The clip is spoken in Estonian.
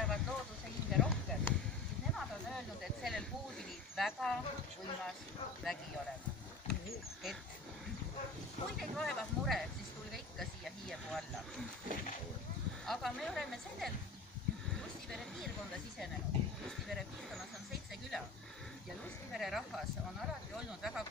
tunnevad looduse hinde rohkem, siis nemad on öelnud, et sellel puul pidi väga võimas vägi olema. Et kui teid vaevab mure, siis tulge ikka siia Hiiepuu alla. Aga me oleme sellel Lustivere piirkonda sisenenud. Lustivere piirkonnas on 7 küla ja Lustivere rahvas on alati olnud väga